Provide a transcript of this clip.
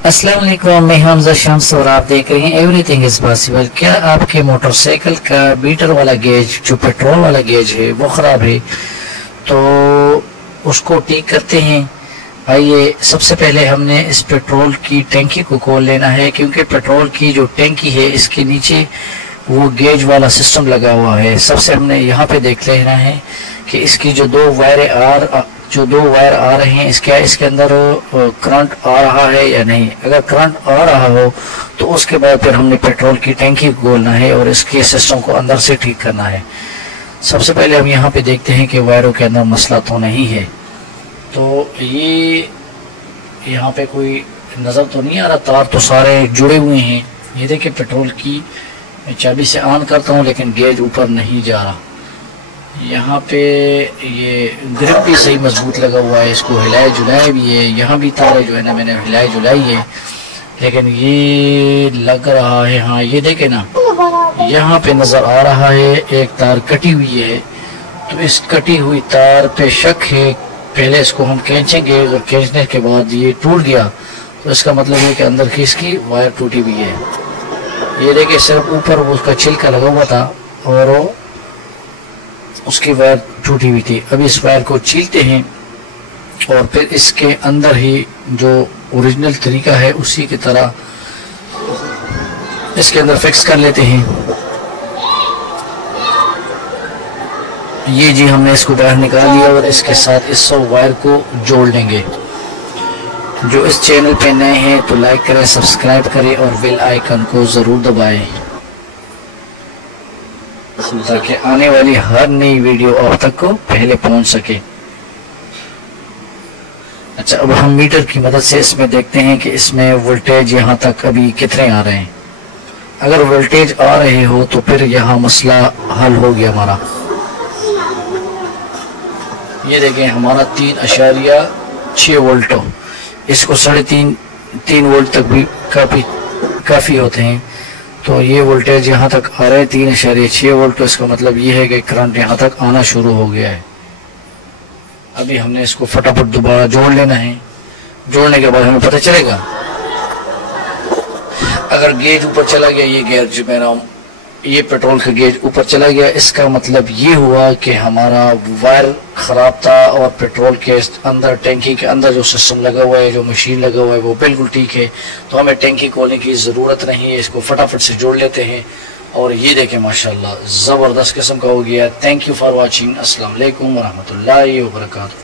अस्सलाम वालेकुम, मैं हमजा शम्स और आप देख रहे हैं एवरीथिंग इज पॉसिबल। क्या आपके मोटरसाइकिल का मीटर वाला गेज जो पेट्रोल वाला गेज है वो ख़राब है तो उसको ठीक करते हैं। आइए, सबसे पहले हमने इस पेट्रोल की टैंकी को खोल लेना है, क्योंकि पेट्रोल की जो टैंकी है इसके नीचे वो गेज वाला सिस्टम लगा हुआ है। सबसे हमने यहाँ पे देख लेना है कि इसकी जो दो वायर आ रहे हैं इसके अंदर करंट आ रहा है या नहीं। अगर करंट आ रहा हो तो उसके बाद फिर हमने पेट्रोल की टैंकी को खोलना है और इसके सिस्टम को अंदर से ठीक करना है। सबसे पहले हम यहाँ पे देखते हैं कि वायरों के अंदर मसला तो नहीं है। तो ये यहाँ पे कोई नज़र तो नहीं आ रहा, तार तो सारे जुड़े हुए हैं। ये देखिए, पेट्रोल की चाबी से ऑन करता हूँ लेकिन गेज ऊपर नहीं जा रहा। यहाँ पे ये ग्रिप भी सही मजबूत लगा हुआ है, इसको हिलाए जुलाए भी है। यहाँ भी तार जो है ना मैंने हिलाए जुलाई है, लेकिन ये लग रहा है। हाँ, ये देखे ना, यहाँ पे नज़र आ रहा है एक तार कटी हुई है। तो इस कटी हुई तार पे शक है। पहले इसको हम खींचेंगे और खींचने के बाद ये टूट गया तो इसका मतलब है कि अंदर की इसकी वायर टूटी हुई है। ये देखिए, सिर्फ ऊपर उसका छिलका लगा हुआ था और उसकी वायर टूटी हुई थी। अब इस वायर को छीलते हैं और फिर इसके अंदर ही जो ओरिजिनल तरीका है उसी की तरह इसके अंदर फिक्स कर लेते हैं। ये जी, हमने इसको बाहर निकाल लिया और इसके साथ इस वायर को जोड़ लेंगे। जो इस चैनल पे नए हैं तो लाइक करें, सब्सक्राइब करें और बेल आइकन को ज़रूर दबाएं ताकि आने वाली हर नई वीडियो आप तक को पहले पहुंच सके। अच्छा, अब हम मीटर की मदद से इसमें देखते हैं कि इसमें वोल्टेज यहाँ तक अभी कितने आ रहे हैं। अगर वोल्टेज आ रहे हो तो फिर यहाँ मसला हल हो गया हमारा। ये देखें, हमारा 3.6 वोल्ट, इसको 3.5 वोल्ट तक भी काफ़ी होते हैं। तो ये वोल्टेज यहाँ तक आ रहा है 3.6 वोल्ट। तो इसका मतलब ये है कि करंट यहाँ तक आना शुरू हो गया है। अभी हमने इसको फटाफट दोबारा जोड़ लेना है। जोड़ने के बाद हमें पता चलेगा अगर गेज ऊपर चला गया, ये गेज जो मेरा ये पेट्रोल का गेज ऊपर चला गया, इसका मतलब ये हुआ कि हमारा वायर ख़राब था और पेट्रोल के अंदर टैंकी के अंदर जो सिस्टम लगा हुआ है, जो मशीन लगा हुआ है वो बिल्कुल ठीक है। तो हमें टैंकी खोलने की ज़रूरत नहीं है। इसको फटाफट से जोड़ लेते हैं और ये देखें, माशाल्लाह ज़बरदस्त किस्म का हो गया। Thank you for watching. अस्सलाम वालेकुम व रहमतुल्लाहि व बरकातहू।